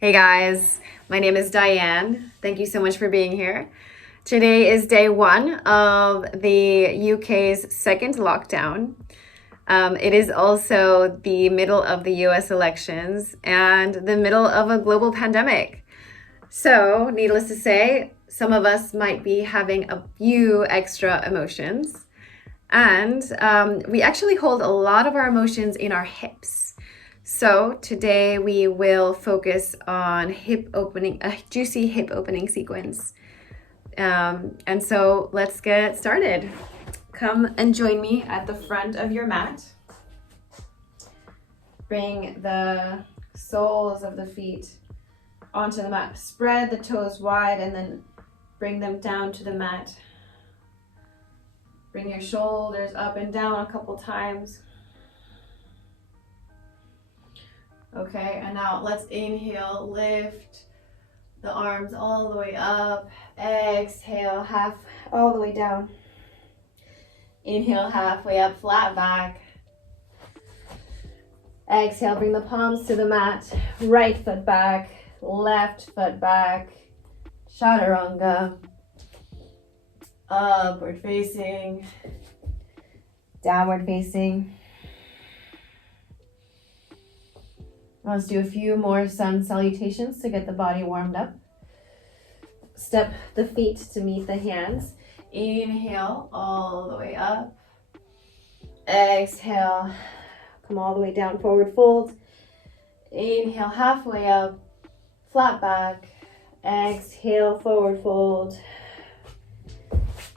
Hey guys, my name is Diane. Thank you so much for being here. Today is day one of the UK's second lockdown. It is also the middle of the US elections and the middle of a global pandemic. So, needless to say, some of us might be having a few extra emotions. And we actually hold a lot of our emotions in our hips. So today we will focus on hip opening, a juicy hip opening sequence. And so let's get started. Come and join me at the front of your mat. Bring the soles of the feet onto the mat. Spread the toes wide and then bring them down to the mat. Bring your shoulders up and down a couple times. Okay, and now let's inhale, lift the arms all the way up. Exhale, half all the way down. Inhale, halfway up, flat back. Exhale, bring the palms to the mat. Right foot back, left foot back. Chaturanga. Upward facing. Downward facing. Let's do a few more sun salutations to get the body warmed up. Step the feet to meet the hands. Inhale all the way up. Exhale, come all the way down, forward fold. Inhale, halfway up, flat back. Exhale, forward fold.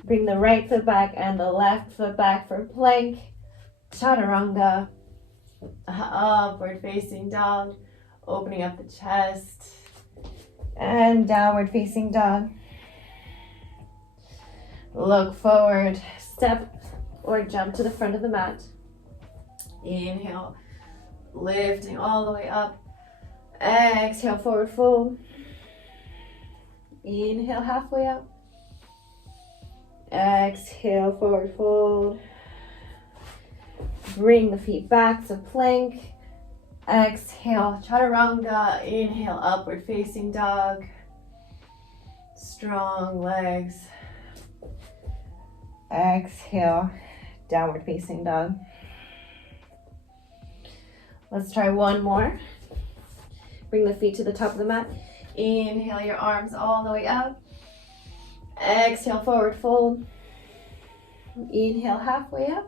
Bring the right foot back and the left foot back for plank. Chaturanga. Upward facing dog, opening up the chest, and downward facing dog. Look forward, step or jump to the front of the mat. Inhale, lifting all the way up. Exhale, forward fold. Inhale, halfway up. Exhale, forward fold. Bring the feet back to plank. Exhale, chaturanga. Inhale, upward facing dog. Strong legs. Exhale, downward facing dog. Let's try one more. Bring the feet to the top of the mat. Inhale your arms all the way up. Exhale, forward fold. Inhale, halfway up.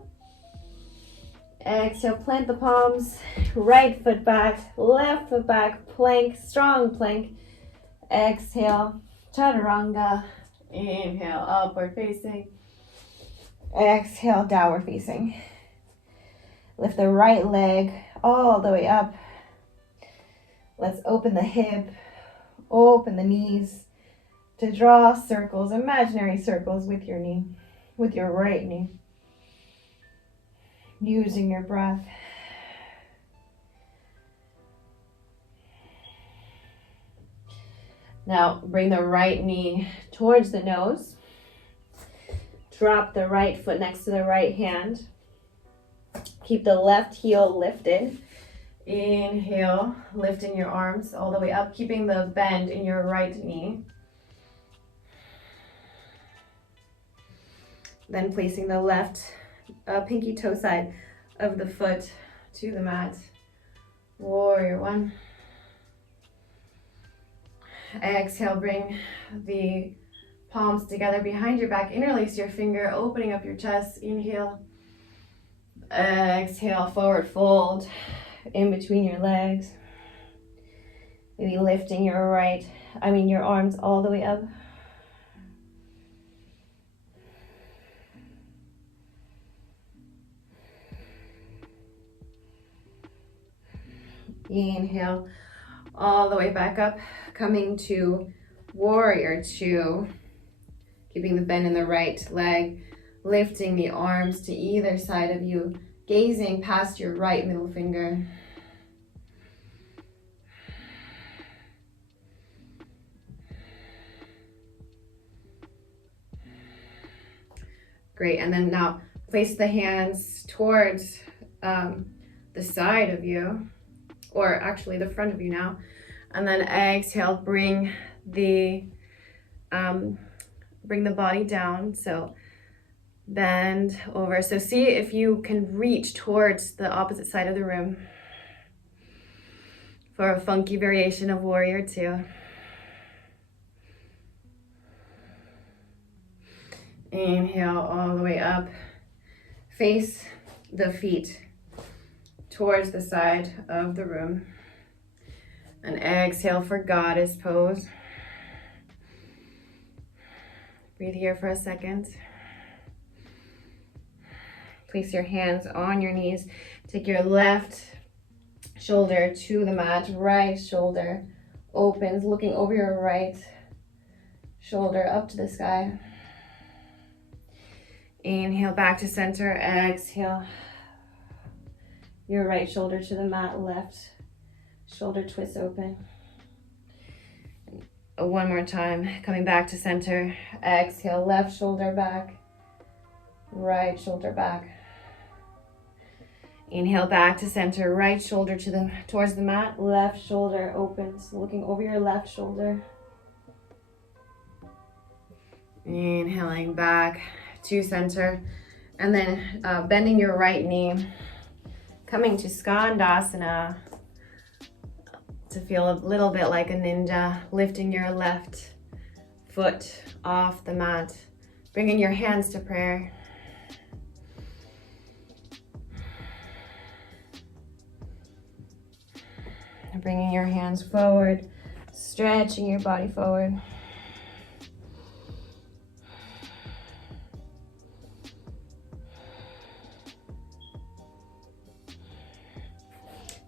Exhale, plant the palms, right foot back, left foot back, plank, strong plank. Exhale, chaturanga. Inhale, upward facing. Exhale, downward facing. Lift the right leg all the way up. Let's open the hip, open the knees to draw circles, imaginary circles with your knee, with your right knee. Using your breath. Now bring the right knee towards the nose. Drop the right foot next to the right hand. Keep the left heel lifted. Inhale, lifting your arms all the way up, keeping the bend in your right knee. Then placing the left pinky toe side of the foot to the mat. Warrior one. Exhale, bring the palms together behind your back. Interlace your finger, opening up your chest. Inhale. Exhale, forward fold in between your legs. Maybe lifting your your arms all the way up. Inhale, all the way back up, coming to warrior two, keeping the bend in the right leg, lifting the arms to either side of you, gazing past your right middle finger. Great, and then now place the hands towards the side of you, or actually the front of you now. And then exhale, bring the body down. So bend over. So see if you can reach towards the opposite side of the room for a funky variation of warrior two. Inhale all the way up. Face the feet towards the side of the room. And exhale for goddess pose. Breathe here for a second. Place your hands on your knees. Take your left shoulder to the mat. Right shoulder opens, looking over your right shoulder up to the sky. Inhale back to center. Exhale. Your right shoulder to the mat. Left shoulder twists open. One more time. Coming back to center. Exhale. Left shoulder back. Right shoulder back. Inhale back to center. Right shoulder towards the mat. Left shoulder opens, looking over your left shoulder. Inhaling back to center. And then bending your right knee. Coming to Skandasana. To feel a little bit like a ninja, lifting your left foot off the mat, bringing your hands to prayer. Bringing your hands forward, stretching your body forward.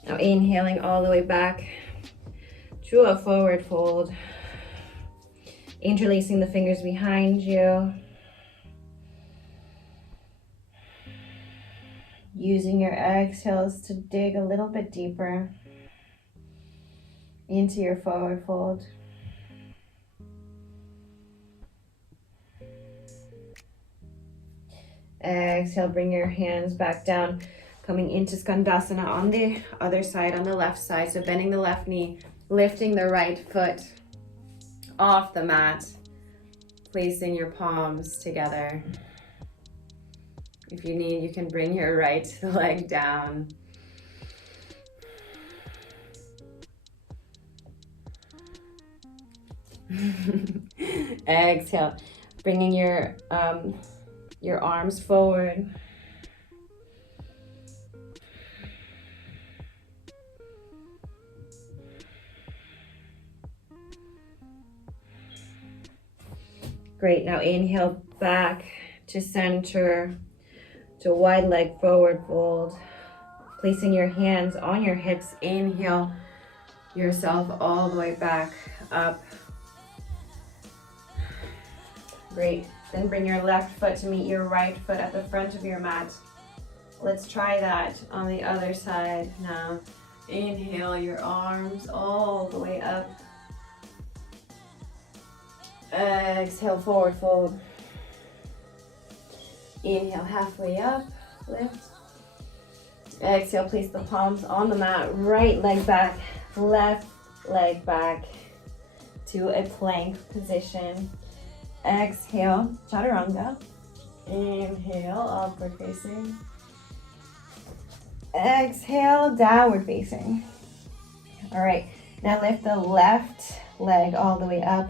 Now inhaling all the way back to a forward fold. Interlacing the fingers behind you. Using your exhales to dig a little bit deeper into your forward fold. Exhale, bring your hands back down. Coming into Skandasana on the other side, on the left side. So bending the left knee, lifting the right foot off the mat, placing your palms together. If you need, you can bring your right leg down. Exhale, bringing your arms forward. Great, now inhale back to center, to wide leg forward fold. Placing your hands on your hips, inhale yourself all the way back up. Great, then bring your left foot to meet your right foot at the front of your mat. Let's try that on the other side now. Inhale your arms all the way up. Exhale, forward fold. Inhale, halfway up, lift. Exhale, place the palms on the mat, right leg back, left leg back to a plank position. Exhale, chaturanga. Inhale, upward facing. Exhale, downward facing. All right, now lift the left leg all the way up,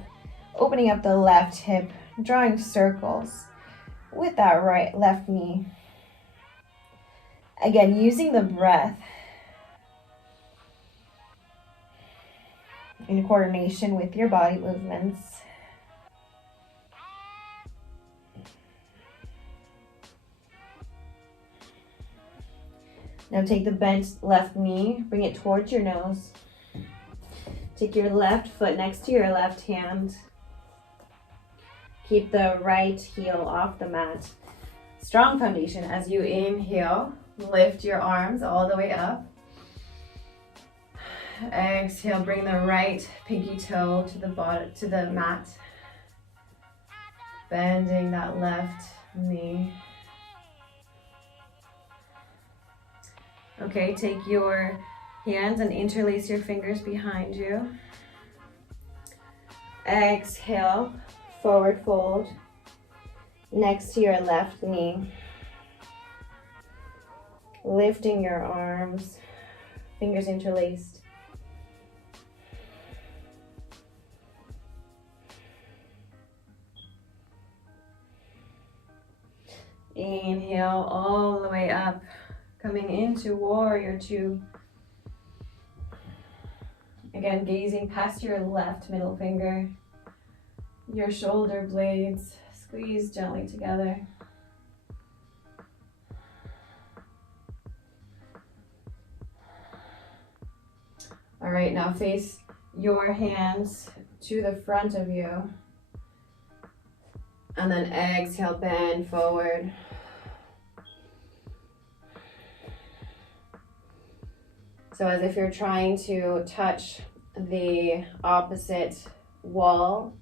opening up the left hip, drawing circles with that left knee. Again, using the breath in coordination with your body movements. Now take the bent left knee, bring it towards your nose. Take your left foot next to your left hand. Keep the right heel off the mat. Strong foundation as you inhale. Lift your arms all the way up. Exhale, bring the right pinky toe to the bottom, to the mat. Bending that left knee. Okay, take your hands and interlace your fingers behind you. Exhale, forward fold next to your left knee. Lifting your arms, fingers interlaced. Inhale all the way up, coming into warrior two. Again, gazing past your left middle finger, your shoulder blades squeeze gently together. All right, now face your hands to the front of you. And then exhale, bend forward. So as if you're trying to touch the opposite wall.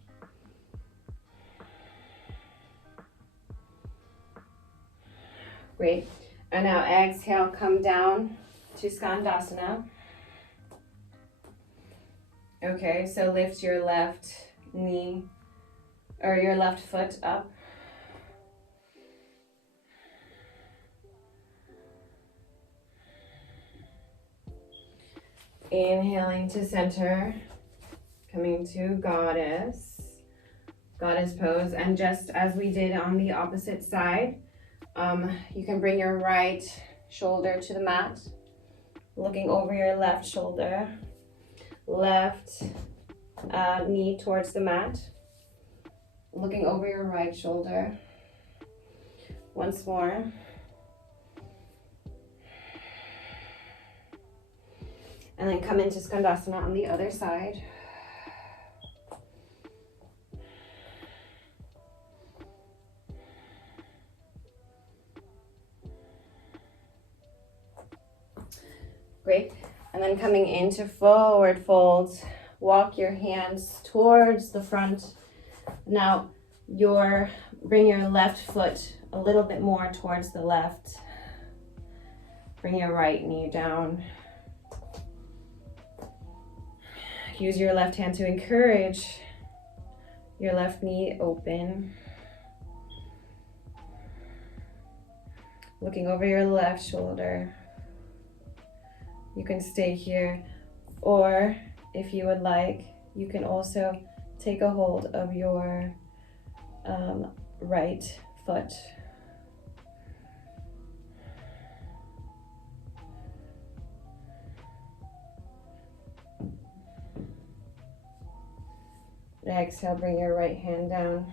Great. And now exhale, come down to Skandasana. Okay, so lift your left knee or your left foot up. Inhaling to center, coming to goddess pose. And just as we did on the opposite side, you can bring your right shoulder to the mat, looking over your left shoulder, left knee towards the mat, looking over your right shoulder. Once more. And then come into Skandasana on the other side. Great. And then coming into forward folds, walk your hands towards the front. Now bring your left foot a little bit more towards the left. Bring your right knee down. Use your left hand to encourage your left knee open. Looking over your left shoulder. You can stay here, or if you would like, you can also take a hold of your right foot. Exhale, bring your right hand down.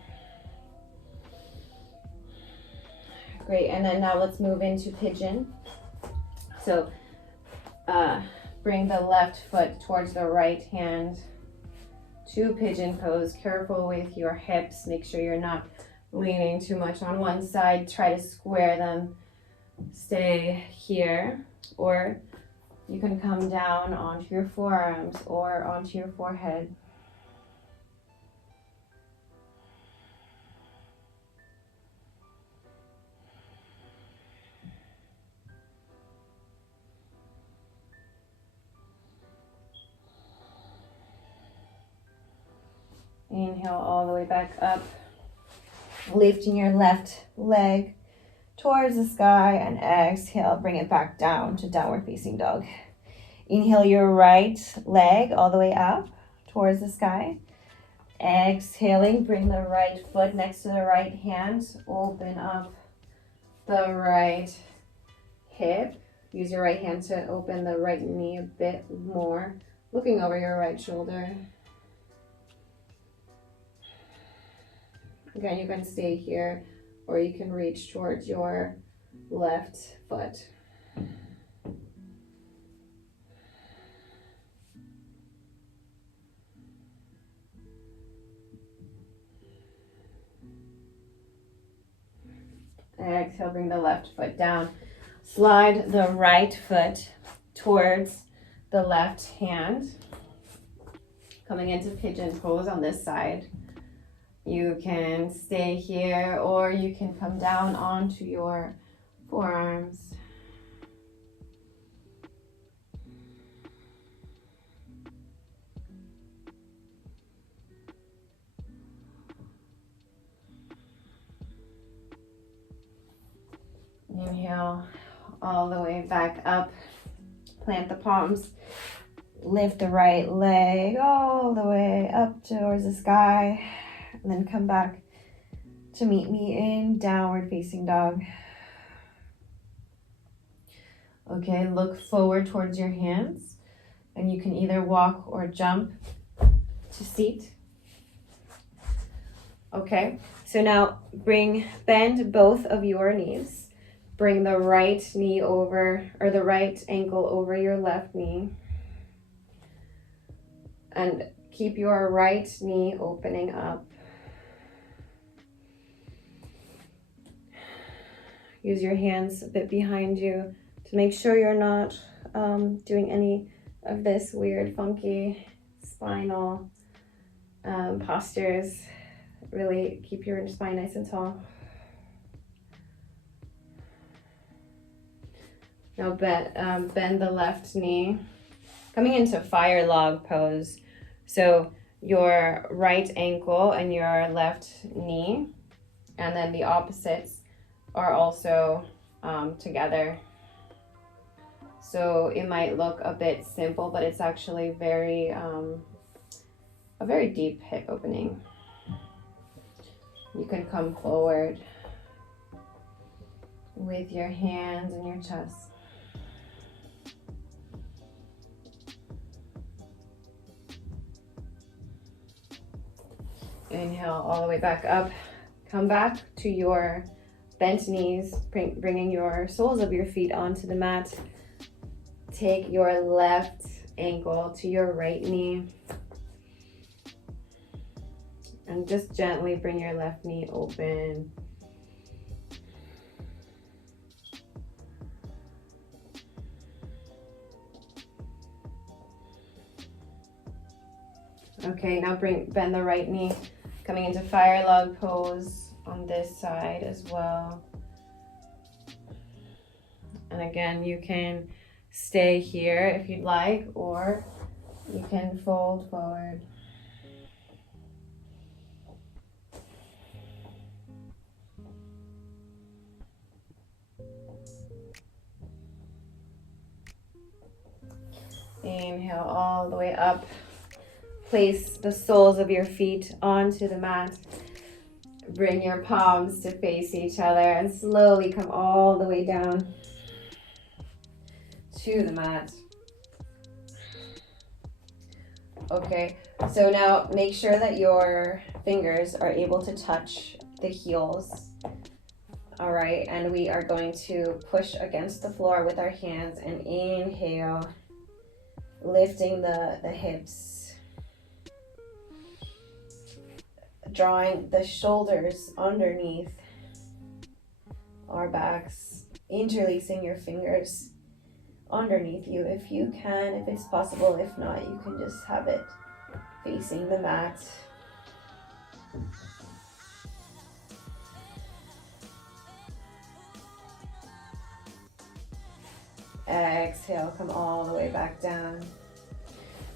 Great, and then now let's move into pigeon. So bring the left foot towards the right hand to pigeon pose. Careful with your hips. Make sure you're not leaning too much on one side. Try to square them. Stay here, or you can come down onto your forearms or onto your forehead. Inhale all the way back up, lifting your left leg towards the sky, and exhale, bring it back down to downward facing dog. Inhale your right leg all the way up towards the sky. Exhaling, bring the right foot next to the right hand, open up the right hip. Use your right hand to open the right knee a bit more, looking over your right shoulder. Again, you can stay here, or you can reach towards your left foot. Exhale, bring the left foot down. Slide the right foot towards the left hand. Coming into pigeon pose on this side. You can stay here, or you can come down onto your forearms. Inhale all the way back up. Plant the palms. Lift the right leg all the way up towards the sky. And then come back to meet me in downward facing dog. Okay, look forward towards your hands. And you can either walk or jump to seat. Okay, so now bend both of your knees. Bring the right knee over, or the right ankle over your left knee. And keep your right knee opening up. Use your hands a bit behind you to make sure you're not doing any of this weird, funky spinal postures. Really keep your spine nice and tall. Now bend the left knee, coming into fire log pose. So your right ankle and your left knee, and then the opposites are also together. So it might look a bit simple, but it's actually a very deep hip opening. You can come forward with your hands and your chest. Inhale all the way back up. Come back to your bent knees, bringing your soles of your feet onto the mat. Take your left ankle to your right knee. And just gently bring your left knee open. Okay, now bend the right knee, coming into fire log pose on this side as well. And again, you can stay here if you'd like, or you can fold forward. Inhale all the way up. Place the soles of your feet onto the mat. Bring your palms to face each other and slowly come all the way down to the mat. Okay, so now make sure that your fingers are able to touch the heels. All right, and we are going to push against the floor with our hands and inhale, lifting the hips, drawing the shoulders underneath our backs, interlacing your fingers underneath you if you can, if it's possible. If not, you can just have it facing the mat. Exhale, come all the way back down.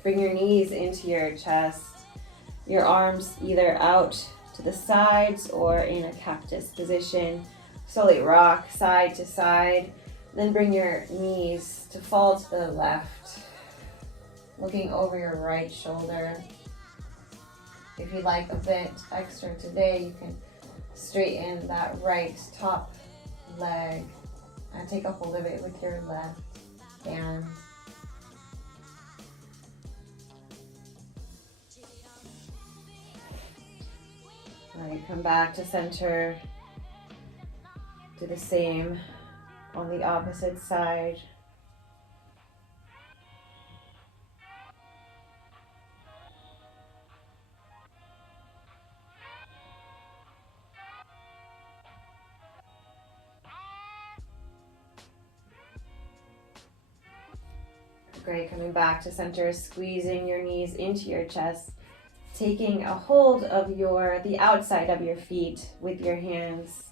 Bring your knees into your chest, your arms either out to the sides or in a cactus position. Slowly rock side to side. Then bring your knees to fall to the left, looking over your right shoulder. If you'd like a bit extra today, you can straighten that right top leg and take a hold of it with your left hand. All right, come back to center. Do the same on the opposite side. Great, coming back to center, squeezing your knees into your chest, taking a hold of the outside of your feet with your hands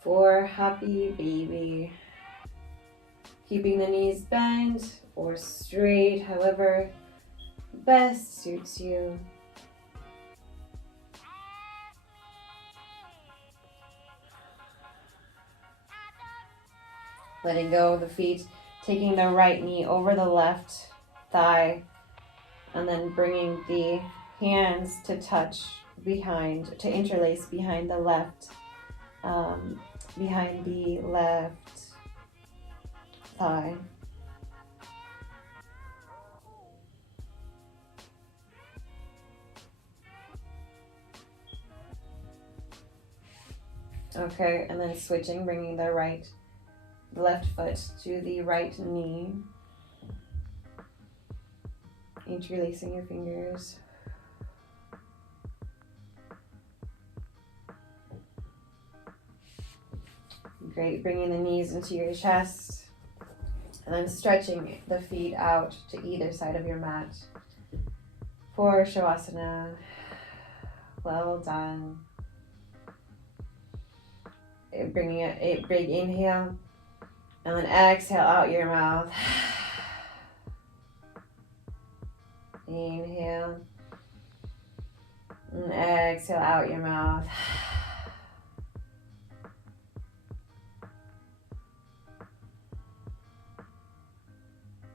for happy baby. Keeping the knees bent or straight, however best suits you. Letting go of the feet, taking the right knee over the left thigh, and then bringing the hands to touch behind, to interlace behind the left thigh. Okay, and then switching, bringing the left foot to the right knee. Interlacing your fingers. Great, bringing the knees into your chest. And then stretching the feet out to either side of your mat for Shavasana. Well done. Bringing a big inhale and then exhale out your mouth. Inhale and exhale out your mouth.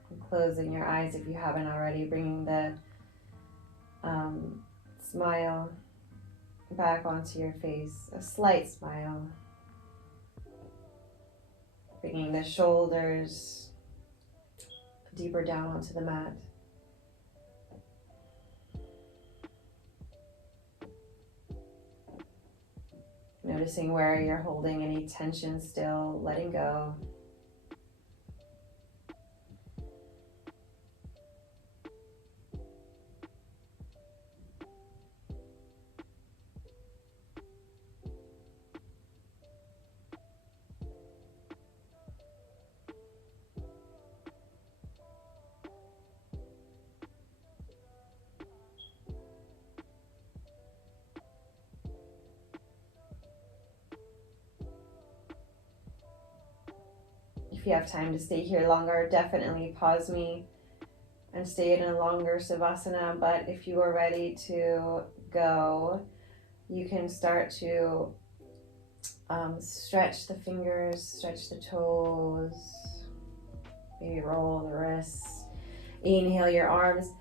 And closing your eyes if you haven't already, bringing the smile back onto your face, a slight smile. Bringing the shoulders deeper down onto the mat. Noticing where you're holding any tension still, letting go. If you have time to stay here longer, definitely pause me and stay in a longer Savasana. But if you are ready to go, you can start to stretch the fingers, stretch the toes, maybe roll the wrists. Inhale your arms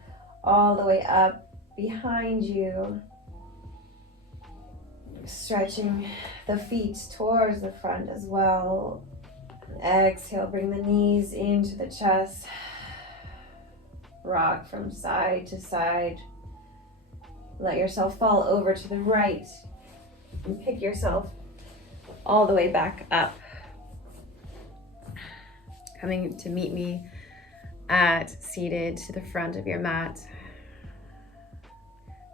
all the way up behind you. Stretching the feet towards the front as well. Exhale, bring the knees into the chest. Rock from side to side. Let yourself fall over to the right and pick yourself all the way back up. Coming to meet me at seated to the front of your mat.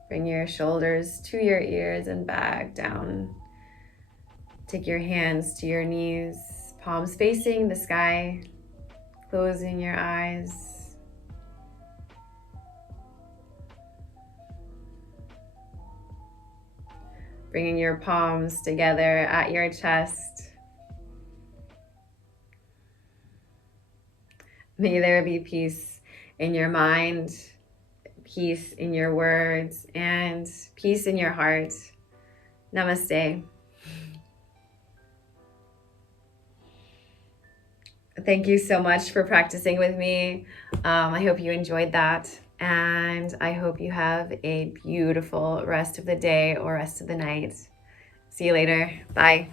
Bring your shoulders to your ears and back down. Take your hands to your knees. Palms facing the sky, closing your eyes. Bringing your palms together at your chest. May there be peace in your mind, peace in your words, and peace in your heart. Namaste. Thank you so much for practicing with me. I hope you enjoyed that, and I hope you have a beautiful rest of the day or rest of the night. See you later. Bye.